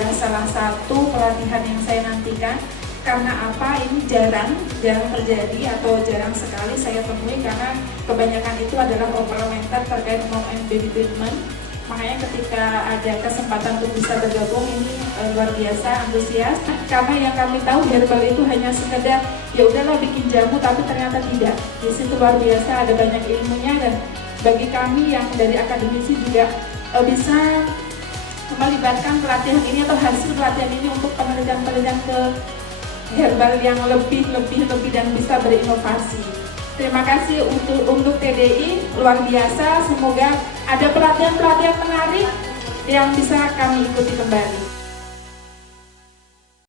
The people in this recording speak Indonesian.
adalah salah satu pelatihan yang saya nantikan. Karena apa? Ini jarang terjadi atau jarang sekali saya temui, karena kebanyakan itu adalah komplementer terkait mom and baby treatment. Makanya ketika ada kesempatan untuk bisa bergabung ini luar biasa antusias. Karena yang kami tahu herbal itu hanya sekedar ya udahlah bikin jamu, tapi ternyata tidak. Di situ luar biasa, ada banyak ilmunya, dan bagi kami yang dari akademisi juga bisa melibatkan pelatihan ini atau hasil pelatihan ini untuk penelitian ke herbal yang lebih dan bisa berinovasi. Terima kasih untuk TDI, luar biasa. Semoga ada pelatihan menarik yang bisa kami ikuti kembali.